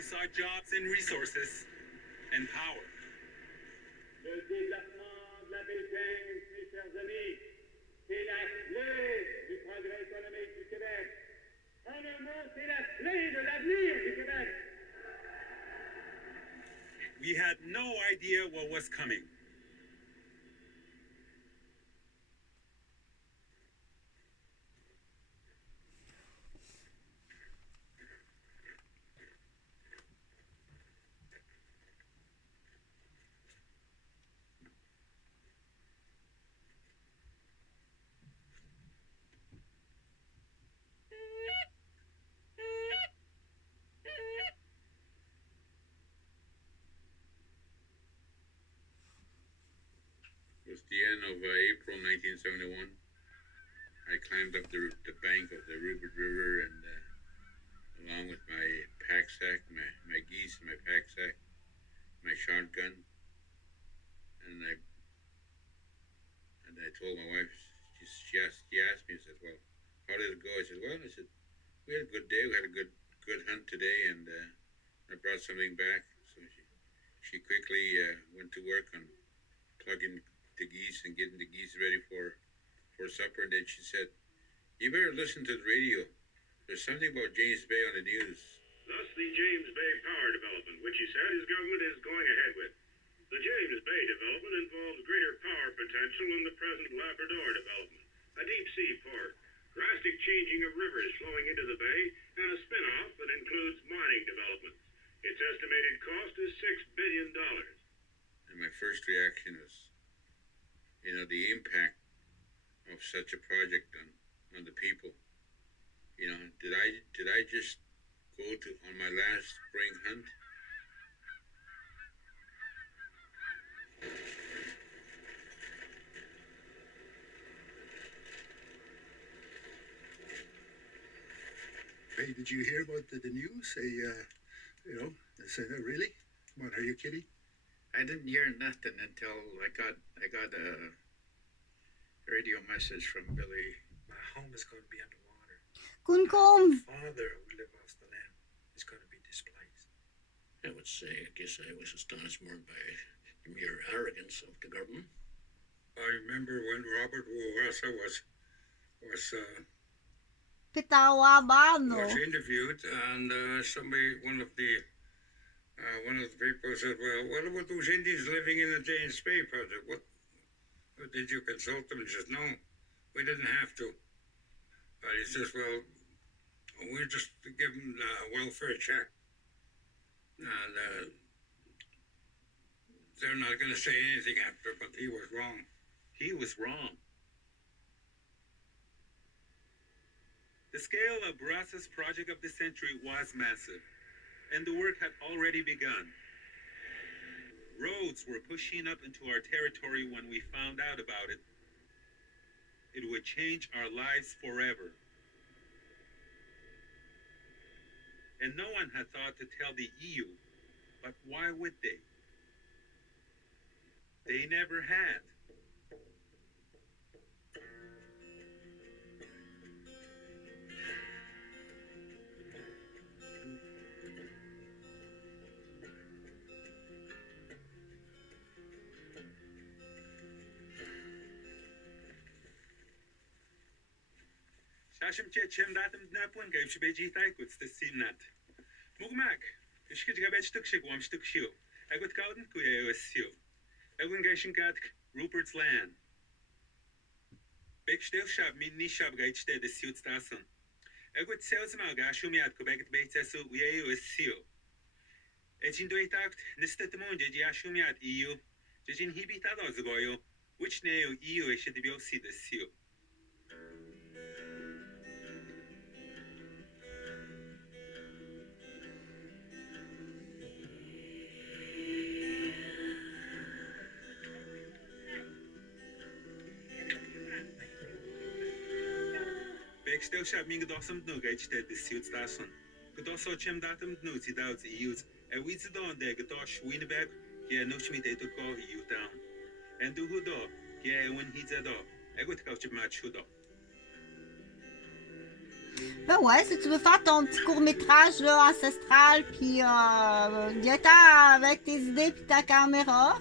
She saw jobs and resources and power. Le développement de la Belgique, mes chers amis, c'est la clé du progrès économique du Québec. En un mot, c'est la clé de l'avenir du Québec. We had no idea what was coming. It was the end of April 1971. I climbed up the bank of the Rupert River and along with my pack sack, my geese, my pack sack, my shotgun, and I told my wife. She asked me. I said, "Well, how did it go?" I said, "Well," I said, "we had a good day. We had a good hunt today, and I brought something back." So she quickly went to work on plugging the geese and getting the geese ready for supper. And then she said, "You better listen to the radio. There's something about James Bay on the news." Thus the James Bay Power Development, which he said his government is going ahead with. The James Bay development involves greater power potential than the present Labrador development, a deep-sea port, drastic changing of rivers flowing into the bay, and a spin-off that includes mining developments. Its estimated cost is $6 billion. And my first reaction was, the impact of such a project on the people. Did I just go on my last spring hunt? Hey, did you hear about the news? They said, "Oh, really? What, are you kidding?" I didn't hear nothing until I got a radio message from Billy. My home is going to be underwater. คุณคม Father, who lived off the land, is going to be displaced. I would say, I guess I was astonished more by the mere arrogance of the government. I remember when Robert Wowassa was พี่ตาวาบ้านเหรอ was interviewed, and one of the people said, "Well, what about those Indians living in the James Bay project? What did you consult them?" He says, "No, we didn't have to." He says, "Well, we just give them a welfare check, and they're not going to say anything after." But he was wrong. He was wrong. The scale of Bourassa's project of the century was massive, and the work had already begun. Roads were pushing up into our territory when we found out about it. It would change our lives forever. And no one had thought to tell the EU, but why would they? They never had. Shashim Chem datum napun gave Shibeji Taikwits the Simnat. Mugmak, Ishkit Gabech took Shigwam took Shu. I got Cowden Kuya Shu. Egun Gashin Gat Rupert's land. Big Still Shab Min Nishab Gaite the Suit Stason. Egut Salesma Gashumiat Quebec Batesu Yeo Shu. Echin Duetact, Nistatamon Jashumiat EU, Jajin Hibitados Goyo, which neo EU should be see the Shu. Still shot me good awesome no gauge that the suit station. Good also chem datum no see out use a weeds on the gosh Winnipeg, yeah, no schmidt to call you down. And do who do, yeah, when he's a dog, I would couch a match who do. Ben ouais, si tu veux faire ton petit court-métrage là, ancestral, puis viens-t'en avec tes idées puis ta caméra.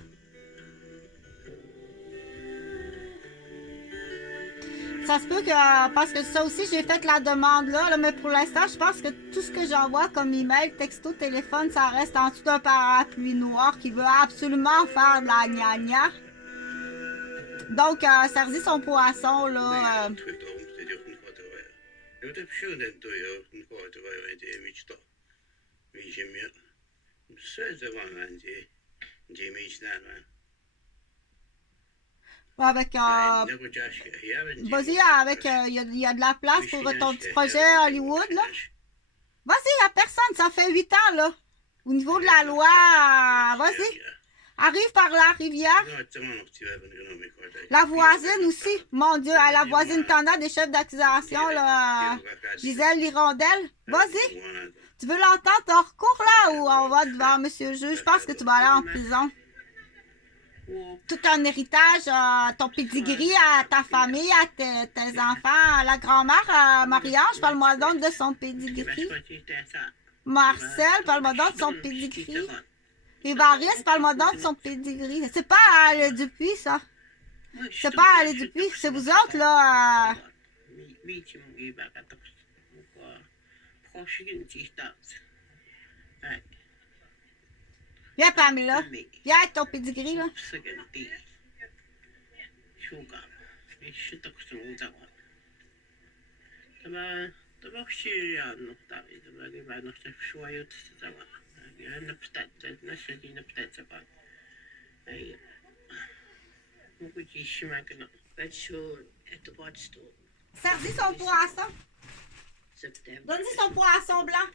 Ça se peut que, parce que ça aussi, j'ai fait la demande là, mais pour l'instant, je pense que tout ce que j'envoie comme email, texto, téléphone, ça reste en dessous d'un parapluie noir qui veut absolument faire de la gna-gna. Donc, Sergi son poisson, là... avec... vas-y, avec... il y a de la place pour ton petit projet Hollywood, là. Vas-y, il n'y a personne, ça fait 8 ans, là. Au niveau de la loi, vas-y. Arrive par la rivière. La voisine aussi. Mon Dieu, la voisine t'en a des chefs d'accusation, là. Gisèle Lirondelle. Vas-y. Tu veux l'entendre ton recours, là, ou on va devant monsieur le juge? Je pense que tu vas aller en prison. Tout un héritage, ton pedigree à ta famille, à tes enfants, à la grand-mère, Marie-Ange, parle-moi donc de son pedigree. Marcel, parle-moi donc de son pedigree. Évariste, parle-moi donc de son pedigree. C'est pas le Dupuis, ça. C'est pas le Dupuis, c'est vous autres, là. Viens, Pamela. Viens avec ton pedigree, là. Sergi son poisson. Donne-lui son poisson blanc.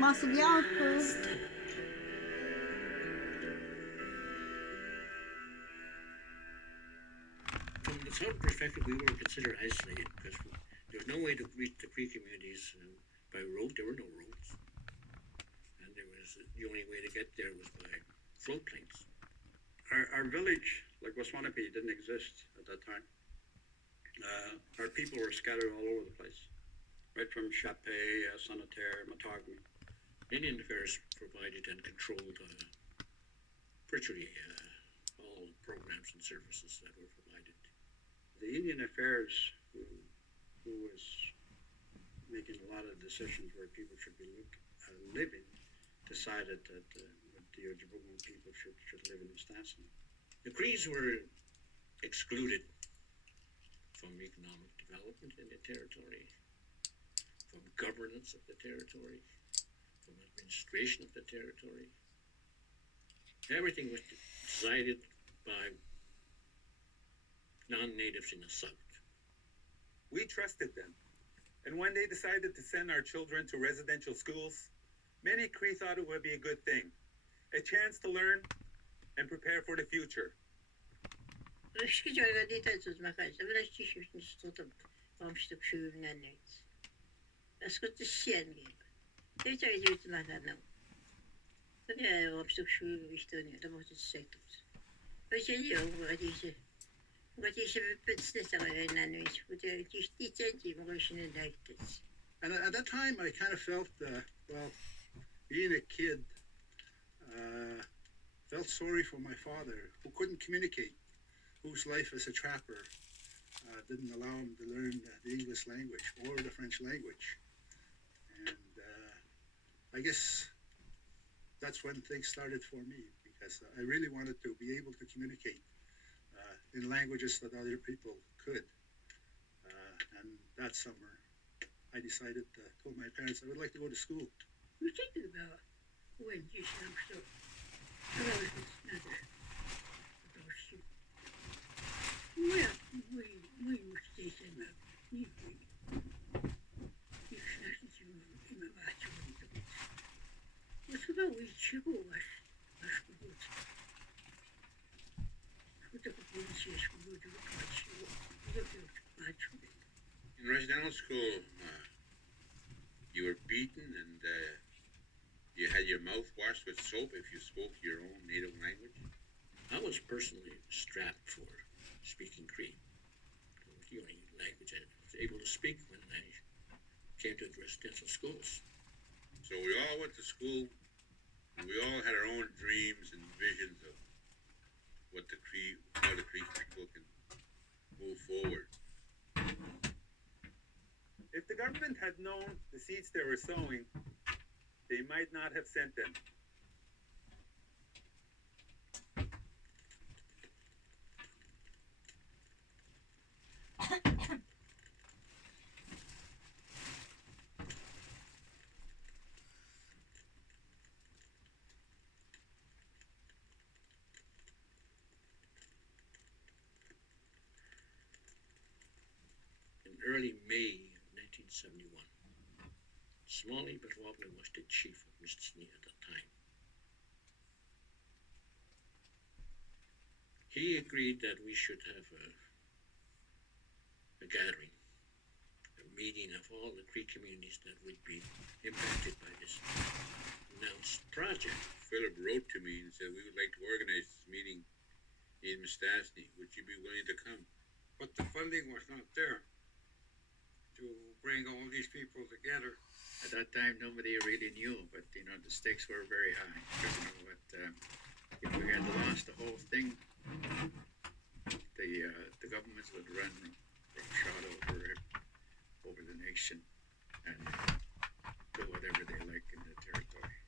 Je m'en souviens un peu. From the South perspective, we were considered isolated because there was no way to reach the Cree communities by road. There were no roads. And there was the only way to get there was by floatplanes. Our village, like Waswanipi, didn't exist at that time. Our people were scattered all over the place, right from Chappé, Sanitaire, Matagami. Indian Affairs provided and controlled virtually all programs and services that were provided. The Indian Affairs, who was making a lot of decisions where people should be living, decided that the Ojibwe people should live in Wisconsin. The Crees were excluded from economic development in the territory, from governance of the territory, from administration of the territory. Everything was decided by non-natives in the South. We trusted them, and when they decided to send our children to residential schools, many Cree thought it would be a good thing, a chance to learn and prepare for the future. Wszystkie działania detać zmagać, a wreszcie się z tym mam się przyjemne nic. A skąd to sięgnie? To jest jak dzieci na no. To nie mam się przyjemne to nie, to może sekund. To się nie urodzi się. Urodzi się wypędzne całe na nic, bo to gdzieś dzieci mogą się nie dać. And at that time, I kind of felt, well, being a kid, felt sorry for my father, who couldn't communicate, whose life as a trapper didn't allow him to learn the English language or the French language. And I guess that's when things started for me, because I really wanted to be able to communicate in languages that other people could. And that summer, I decided, told my parents I would like to go to school. We think about when you should stop. Well, we were stationed up. You what's about we chico was good. In residential school, you were beaten and you had your mouth washed with soap if you spoke your own native language? I was personally strapped for speaking Cree. It was the only language I was able to speak when I came to the residential schools. So we all went to school, and we all had our own dreams and visions of what how the Cree people can move forward. If the government had known the seeds they were sowing, they might not have sent them. In early May 1971, Smalley but Wobbly was the chief of Mistini at the time. He agreed that we should have a gathering, a meeting of all the Cree communities that would be impacted by this announced project. Philip wrote to me and said, we would like to organize this meeting in Mistini. Would you be willing to come? But the funding was not there to bring all these people together. At that time, nobody really knew, but the stakes were very high. Because if we had lost the whole thing, the governments would run roughshod over the nation and do whatever they like in the territory.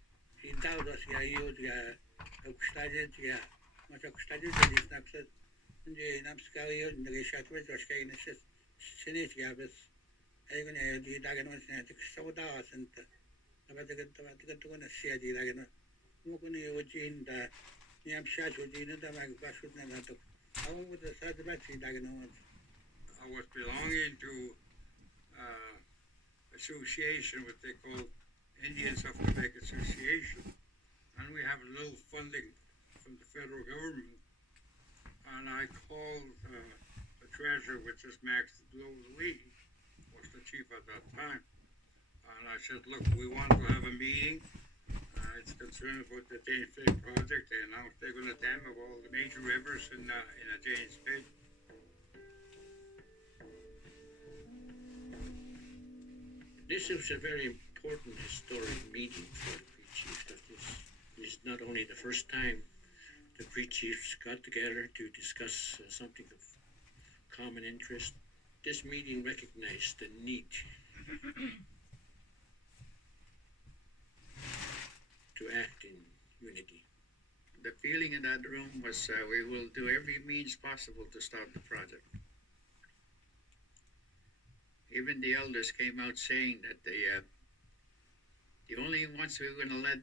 I was belonging to association, what they call Indians of Quebec Association, and we have a little funding from the federal government. And I called the treasurer, which is Max Louis, was the chief at that time. And I said, look, we want to have a meeting. It's concerned about the James Bay project. They announced they're going to dam of all the major rivers in the James Bay. This is a very important historic meeting for the Cree chiefs, because this is not only the first time the Cree chiefs got together to discuss something of common interest. This meeting recognized the need to act in unity. The feeling in that room was we will do every means possible to stop the project. Even the elders came out saying that the only ones who are going to let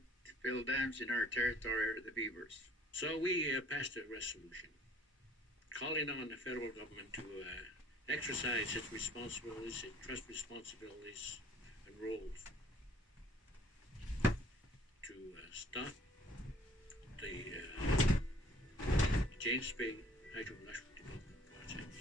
build dams in our territory are the beavers. So we passed a resolution calling on the federal government to exercise its responsibilities, its trust responsibilities and roles to stop the James Bay hydroelectric development project.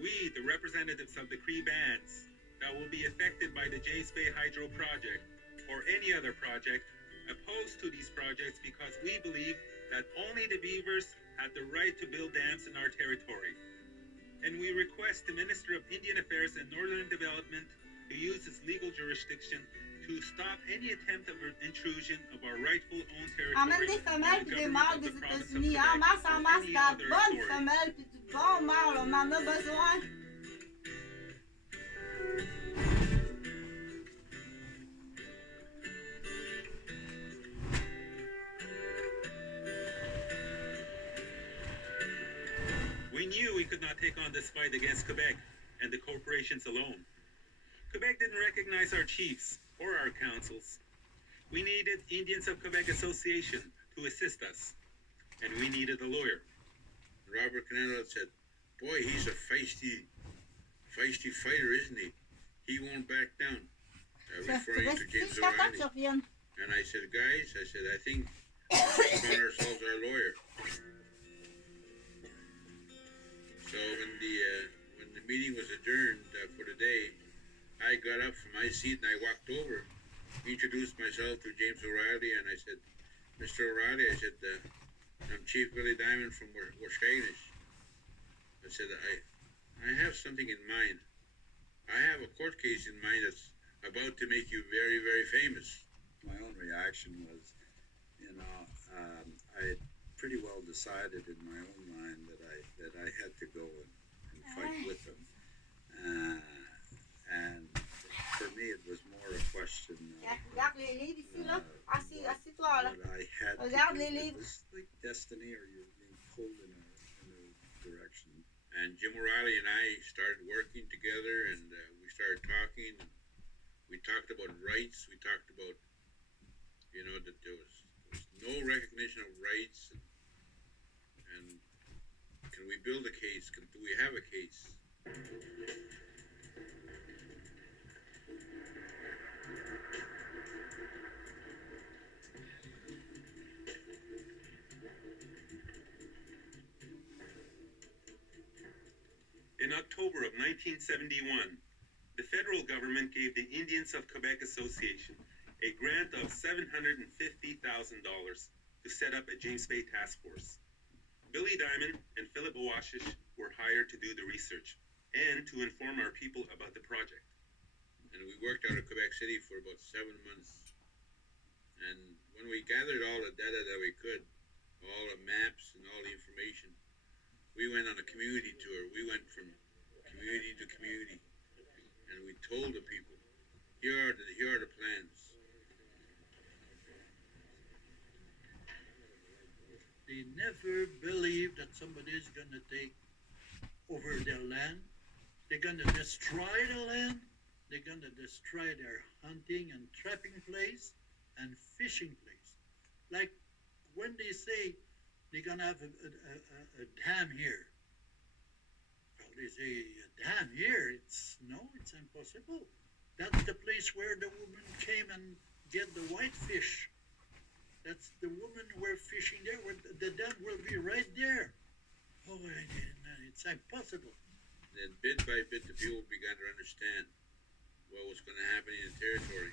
We, the representatives of the Cree bands that will be affected by the James Bay Hydro project or any other project, oppose to these projects because we believe that only the beavers had the right to build dams in our territory. And we request the Minister of Indian Affairs and Northern Development to use its legal jurisdiction to stop any attempt of intrusion of our rightful own Amène territory des on femelles the puis des government mâles of des the province of États-Unis. Quebec En masse, or de any la other bonne authority. femelle puis du bon mâle. On en a besoin. We knew we could not take on this fight against Quebec and the corporations alone. Quebec didn't recognize our chiefs or our councils. We needed Indians of Quebec Association to assist us, and we needed a lawyer. Robert Canelo said, "Boy, he's a feisty fighter, isn't he? He won't back down." Tu Referring to restes James jusqu'à temps que O'Reilly. tu reviennes. And I said, "Guys, I think we found ourselves our lawyer." So when the meeting was adjourned for the day, I got up from my seat and I walked over, introduced myself to James O'Reilly, and I said, "Mr. O'Reilly," I said, "I'm Chief Billy Diamond from Waskaganish." I said, I have something in mind. I have a court case in mind that's about to make you very, very famous." My own reaction was, I had pretty well decided in my own mind that I had to go and fight with them. And for me, it was more a question Regarde les livres ici, là. Assis-toi, là. what I had Regarde to les do. It livres. was like destiny, or you're being pulled in a direction. And Jim O'Reilly and I started working together, and we started talking. And we talked about rights. We talked about, that there was no recognition of rights. And can we build a case? Do we have a case? In October of 1971, the federal government gave the Indians of Quebec Association a grant of $750,000 to set up a James Bay task force. Billy Diamond and Philip Owashish were hired to do the research and to inform our people about the project. And we worked out of Quebec City for about 7 months. And when we gathered all the data that we could, all the maps and all the information, we went on a community tour. We went from community to community, and we told the people, here are the plans. They never believe that somebody is going to take over their land. They're going to destroy the land. They're going to destroy their hunting and trapping place and fishing place. Like when they say they're going to have a dam here. Well, they say a dam here. It's impossible. That's the place where the woman came and get the whitefish. That's the woman who were fishing there. Where the dam will be right there. Oh, it's impossible. Then bit by bit, the people began to understand what was going to happen in the territory,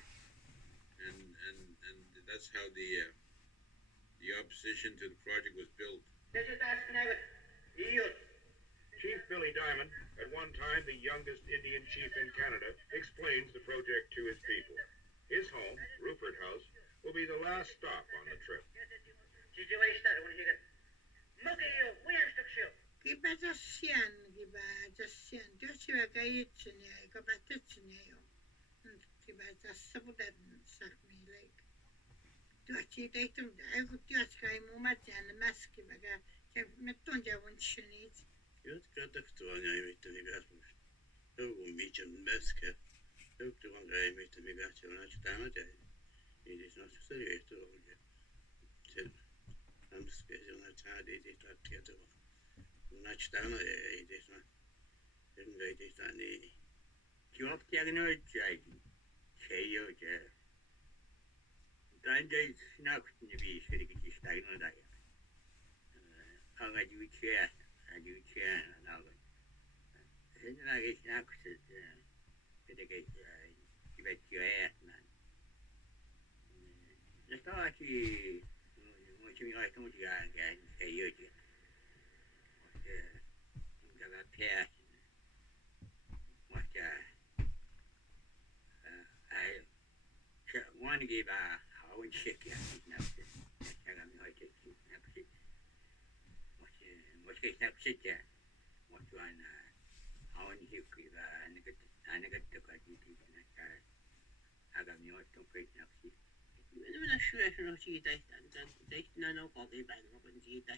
and That's how the opposition to the project was built. Chief Billy Diamond, at one time the youngest Indian chief in Canada, explains the project to his people. His home, Rupert House, will be the last stop on the trip. Just got the one I made to me got. Oh, meet your mask. Oh, the one I made to me got you on a stand. It is not serious to all you. I'm scared on a child. It is not get to one. Not stand. It is not. Didn't they just on the. You up there in a child. Say you there. Then they snuck to be sitting in the style on that. How I do chair. I do chair and all that. And then I get snacks to get you bet your ass, man. Just thought you want to be like, don't you guys say you did. Got that pass. What, I want to give I would check you. I got me like it. What's that shit there? What's one? How many people and I got to cut you people in that car. I got me what to break up. I'm not sure if you see that. They know what they bang up and see that.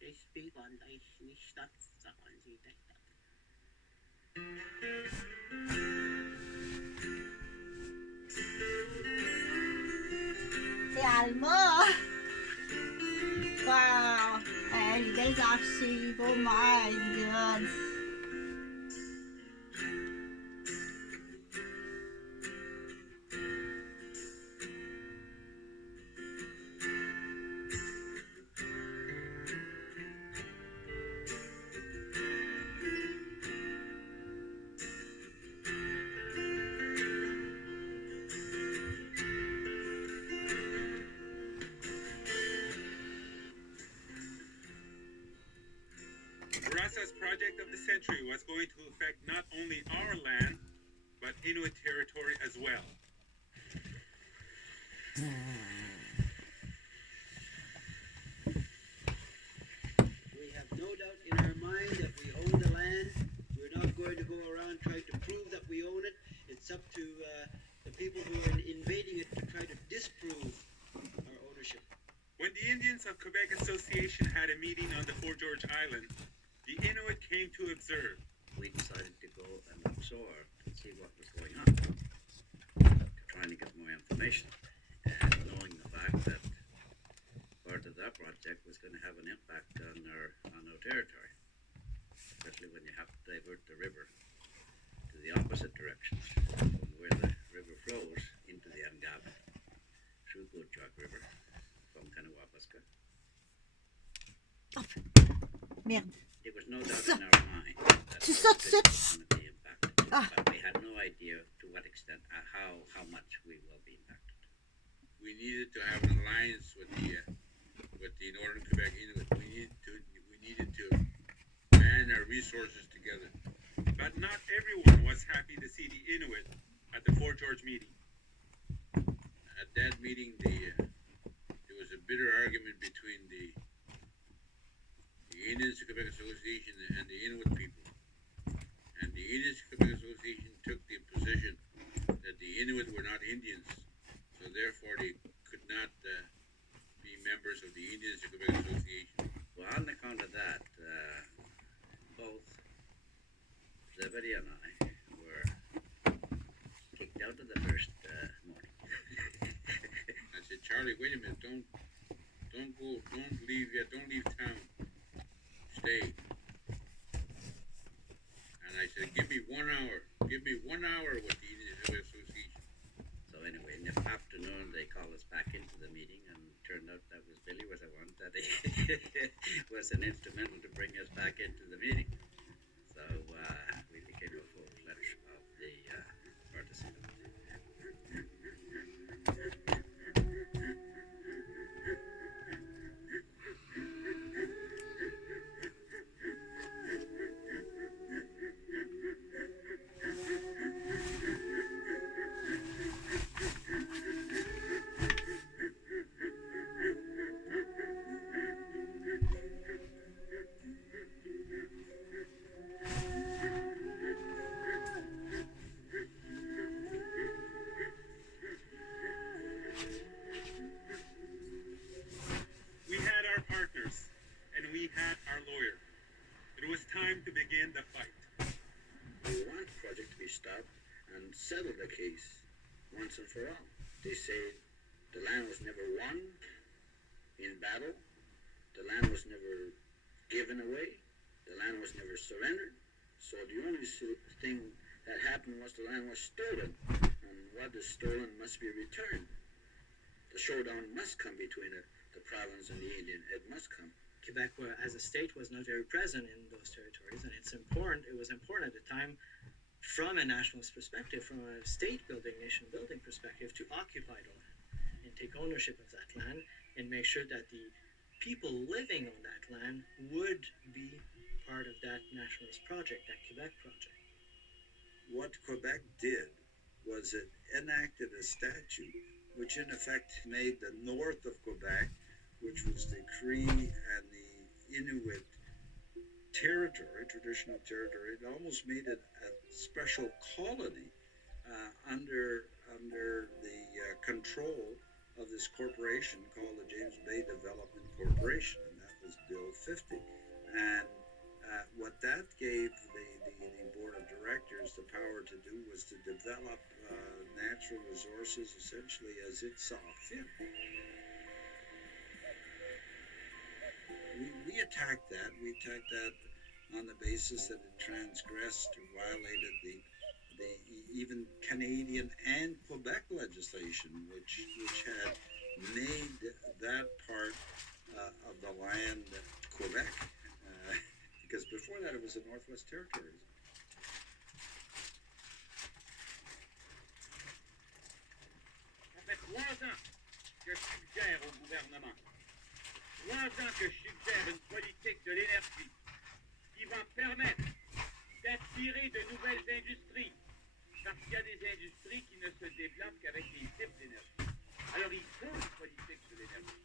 They speak on they stuff on see that. C'est Alma! Wow! Hey, les belles archives! Oh my god! Rasa's project of the century was going to affect not only our land, but Inuit territory as well. We have no doubt in our mind that we own the land. We're not going to go around trying to prove that we own it. It's up to the people who are invading it to try to disprove our ownership. When the Indians of Quebec Association had a meeting on the Fort George Island, the Inuit came to observe. We decided to go and observe and see what was going on, trying to get more information, and knowing the fact that part of that project was going to have an impact on our territory, especially when you have to divert the river to the opposite direction from where the river flows into the Angab through Gutchak River from Kanawapaska. Merde. There was no doubt in our mind that Tu this sautes. was going to be impacted, but we had no idea to what extent, how much we will be impacted. We needed to have an alliance with the Northern Quebec Inuit. We needed to man our resources together. But not everyone was happy to see the Inuit at the Fort George meeting. At that meeting, there was a bitter argument between the Indians of Quebec Association and the Inuit people. And the Indians of Quebec Association took the position that the Inuit were not Indians, so therefore they could not be members of the Indians of Quebec Association. Well, on account of that, both Zebedee and I were kicked out of the first morning. I said, Charlie, wait a minute, don't go, don't leave yet, don't leave town. Stay. And I said, give me 1 hour with the Indians Association. So anyway, in the afternoon, they called us back into the meeting, and it turned out that was Billy was the one that was an instrumental to bring us back into the meeting. So we became a full-fledged of the partisan. It was time to begin the fight. They want the project to be stopped and settle the case once and for all. They say the land was never won in battle, the land was never given away, the land was never surrendered, so the only thing that happened was the land was stolen, and what is stolen must be returned. The showdown must come between the province and the Indian. It must come. Quebec, as a state, was not very present in those territories, and it was important at the time, from a nationalist perspective, from a state-building, nation-building perspective, to occupy the land and take ownership of that land and make sure that the people living on that land would be part of that nationalist project, that Quebec project. What Quebec did was it enacted a statute which in effect made the north of Quebec, which was the Cree and the Inuit territory, traditional territory, it almost made it a special colony under the control of this corporation called the James Bay Development Corporation, and that was Bill 50. And what that gave the board of directors the power to do was to develop natural resources essentially as it saw fit. We attacked that. We attacked that on the basis that it transgressed or violated the even Canadian and Quebec legislation, which had made that part of the land Quebec, because before that it was the Northwest Territories. Ça fait 3 ans que je suggère au gouvernement, 3 ans que je suggère une politique de l'énergie qui va permettre d'attirer de nouvelles industries, parce qu'il y a des industries qui ne se développent qu'avec des types d'énergie. Alors il faut une politique de l'énergie.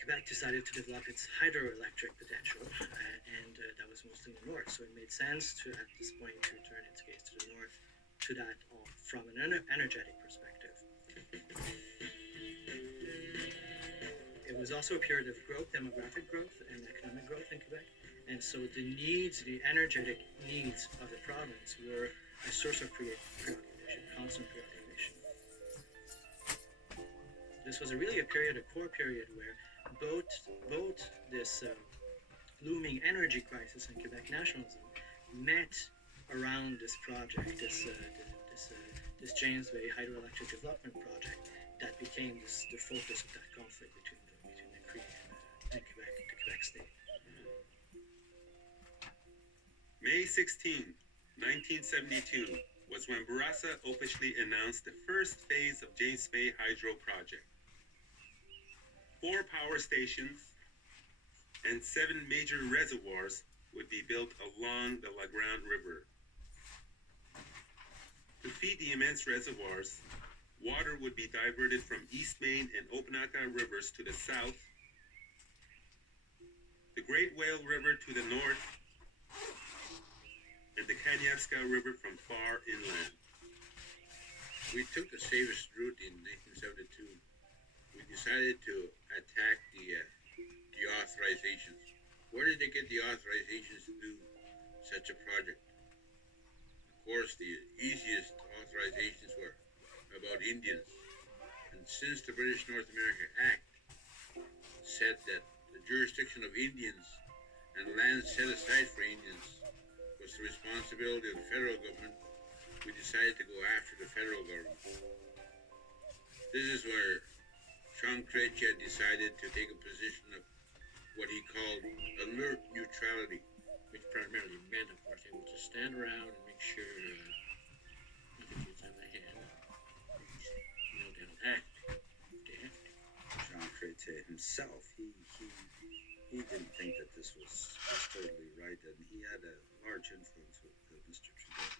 Quebec decided to develop its hydroelectric potential, and that was mostly in the north. So it made sense to, at this point, to turn its gaze to the north, to that from an energetic perspective. It was also a period of growth, demographic growth, and economic growth in Quebec. And so the needs, the energetic needs of the province were a source of preoccupation, constant preoccupation. This was really a core period where both this looming energy crisis and Quebec nationalism met around this project, this James Bay hydroelectric development project that became the focus of that conflict between the Cree and Quebec, the Quebec state. May 16, 1972 was when Bourassa officially announced the first phase of James Bay Hydro Project. 4 power stations and 7 major reservoirs would be built along the La Grande River. To feed the immense reservoirs, water would be diverted from East Main and Opunaka rivers to the south, the Great Whale River to the north, and the Kanievska River from far inland. We took the safest route in 1972. We decided to attack the authorizations. Where did they get the authorizations to do such a project? Of course, the easiest authorizations were about Indians. And since the British North America Act said that the jurisdiction of Indians and land set aside for Indians was the responsibility of the federal government, we decided to go after the federal government. This is where Jean Chrétien decided to take a position of what he called alert neutrality, which primarily meant, of course, they would just stand around and make sure nothing gets out of hand. They'll act if they have to. Jean Chrétien himself, he didn't think that this was totally right, and he had a large influence with Mr. Trudeau.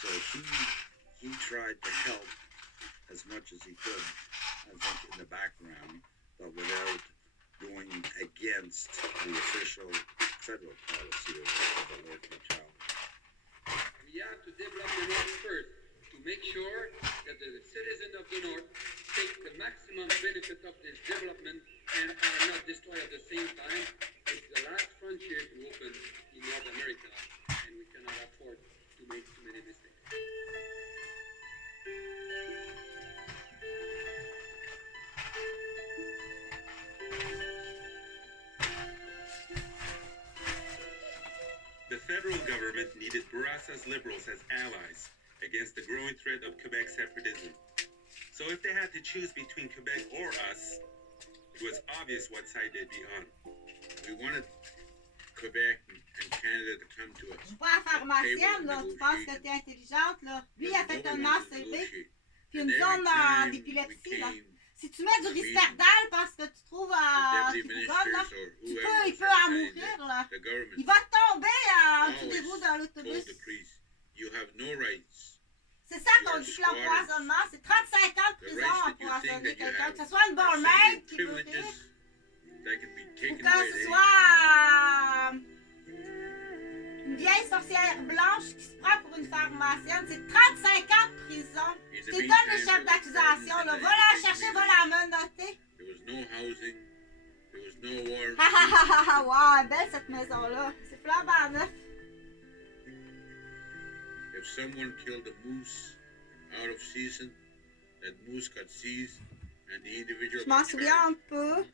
So he tried to help as much as he could, I think, in the background, but without going against the official federal policy of alert neutrality. We have to develop the North first to make sure that the citizens of the North take the maximum benefit of this development and are not destroyed at the same time. It's the last frontier to open in North America. government needed Bourassa's liberals as allies against the growing threat of Quebec separatism. So if they had to choose between Quebec or us, it was obvious what side they'd be on. We wanted Quebec and Canada to come to us. Je vois la pharmacienne, là, tu penses que t'es intelligente, là. Lui, il a fait un ACV, puis une zone d'épilepsie, là. Si tu mets du risperdal parce que tu trouves qu'il bougonne, là, il peut en mourir, là. Il va tomber en dessous des roues dans l'autobus. C'est ça qu'on dit que l'empoisonnement, c'est 35 ans de prison à empoisonner quelqu'un, que ce soit une barmaid qui veut rire, ou que ce soit une vieille sorcière blanche qui se prend pour une pharmacienne, c'est 35 ans de prison. Je te donne le chef d'accusation, là. Va la chercher, va la menotter. Wow, belle cette maison-là. C'est flambant neuf. If someone killed a moose out of season, that moose got seized and the individual. Je m'en souviens un peu.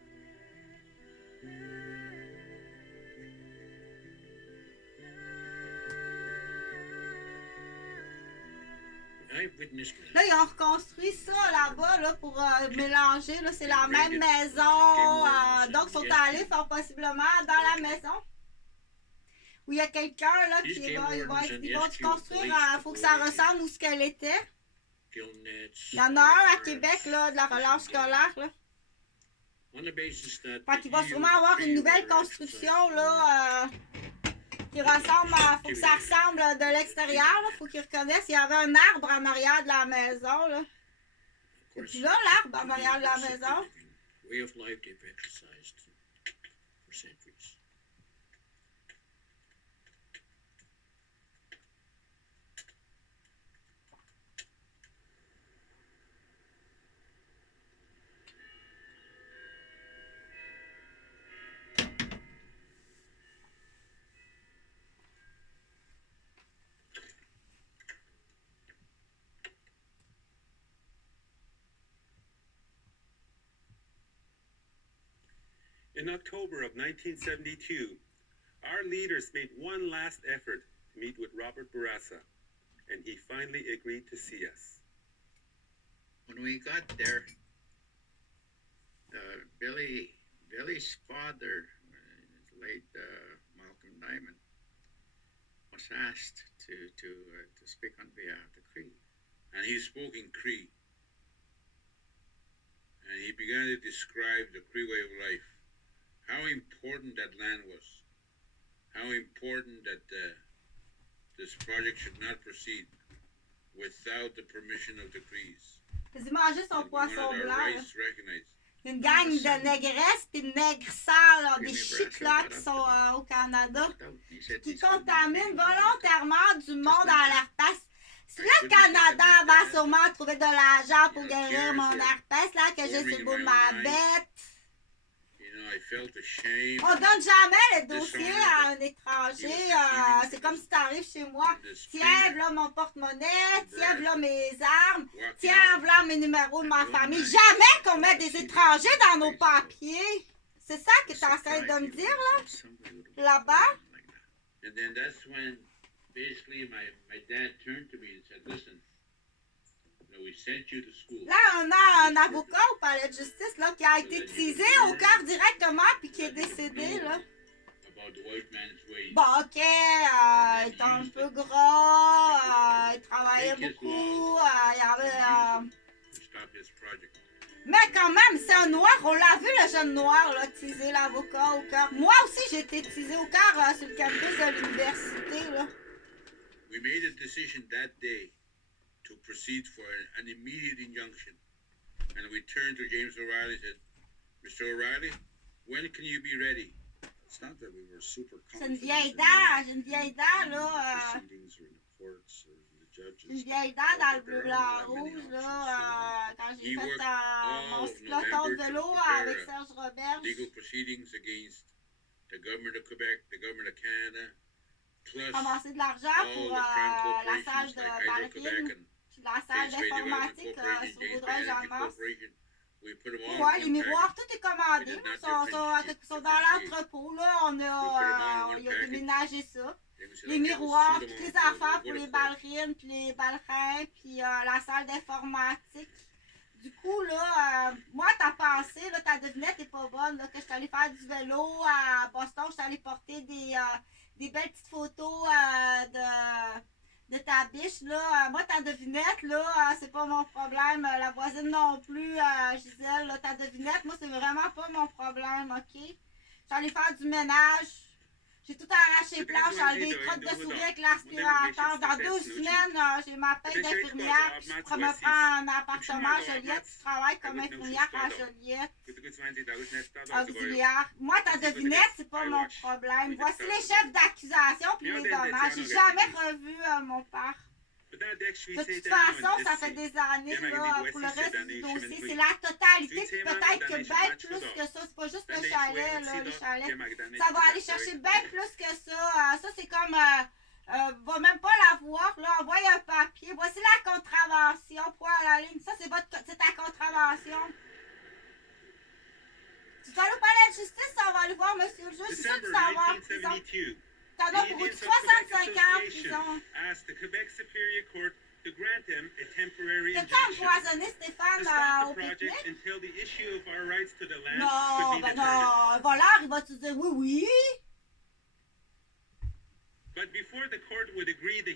Là, ils ont reconstruit ça là-bas là, pour mélanger. Là, c'est la même maison. Donc, ils sont allés fort possiblement dans la maison. Où il y a quelqu'un là qui va, ils vont construire. Il faut que ça ressemble où ce qu'elle était. Il y en a un à Québec là, de la relâche scolaire. Là. Fait qu'il va sûrement avoir une nouvelle construction là. Qui ressemble à. Faut que ça ressemble de l'extérieur, là. Faut qu'ils reconnaissent. Il y avait un arbre en arrière de la maison, là. Et puis là, l'arbre en arrière de la maison. In October of 1972, our leaders made one last effort to meet with Robert Bourassa, and he finally agreed to see us. When we got there, Billy's father, late Malcolm Diamond, was asked to speak on behalf of the Cree, and he spoke in Cree, and he began to describe the Cree way of life. How important that land was, how important that this project should not proceed without the permission of the Crees. Ils mangeaient son poisson blanc. Une gang de négresses puis de nègres sales, des chics là qui sont au Canada, qui contaminent volontairement du monde à l'herpès. Le Canada va sûrement trouver de l'argent pour guérir mon herpès là que j'ai sur le bout de ma bête. On donne jamais les dossiers à un étranger. C'est comme si tu arrives chez moi. Tiens, voilà mon porte-monnaie. Tiens, voilà mes armes. Tiens, voilà mes numéros de ma famille. Jamais qu'on met des étrangers dans nos papiers. C'est ça que tu es en train de me dire, là? Là-bas? And then that's when basically my dad turned to me and said, listen, we sent you to school. Là, on a un avocat au palais de justice là, qui a été teasé au cœur directement puis qui est décédé. Là. Bon, ok, il était un peu gras, il travaillait beaucoup, il y avait... Mais quand même, c'est un noir, on l'a vu le jeune noir là, teaser l'avocat au cœur. Moi aussi, j'ai été teasé au cœur sur le campus de l'université. Là. We made a decision that day to proceed for an immediate injunction. And we turned to James O'Reilly and said, Mr. O'Reilly, when can you be ready? It's not that we were super confident. C'est une vieille dent, là. Une vieille dent dans le bleu, blanc, rouge, là. Quand j'ai fait mon cycloton de vélo avec Serge Roberge. Legal proceedings against the government of Quebec, the government of Canada, plus ramasser de l'argent pour la salle de ballerine. La salle d'informatique sur Vaudreuil-Jean-Mance. Ouais, les miroirs, tout est commandé. Ils sont dans l'entrepôt, là. Il a déménagé ça. les miroirs, toutes les affaires pour les ballerines, puis les ballerins, puis la salle d'informatique. Du coup, là, moi, ta pensée, là, ta devinette est pas bonne, là, que je suis allée faire du vélo à Boston, je suis allée porter des belles petites photos de ta biche, là. Moi, ta devinette, là, c'est pas mon problème. La voisine non plus, Gisèle, là, ta devinette, moi, c'est vraiment pas mon problème, OK? Je suis allée faire du ménage. J'ai tout arraché les planches, j'ai enlevé les crottes de souris avec l'aspirateur. Dans 2 semaines, j'ai ma paye d'infirmière. Je pourrais me prendre un appartement à Joliette. Je travaille comme infirmière à Joliette. Auxiliaire. Moi, ta devinette, c'est pas mon problème. Voici les chefs d'accusation puis les dommages. J'ai jamais revu mon père. De toute façon, ça fait des années, là, pour le reste du dossier. C'est la totalité, puis peut-être que bien plus que ça. C'est pas juste le chalet, là, les chalets. Ça va aller chercher bien plus que ça. Ça, c'est comme... va même pas l'avoir, là. Envoie un papier. Voici la contravention. Point à la ligne. Ça, c'est ta contravention. Tu vas aller au palais de justice, on va aller voir monsieur le juge. C'est sûr que tu vas avoir en prison. T'en as pour 65 ans en prison. T'as-tu empoisonné Stéphane au pique-nique? Non, ben non, un voleur, il va-tu dire oui, oui? But before the court would agree the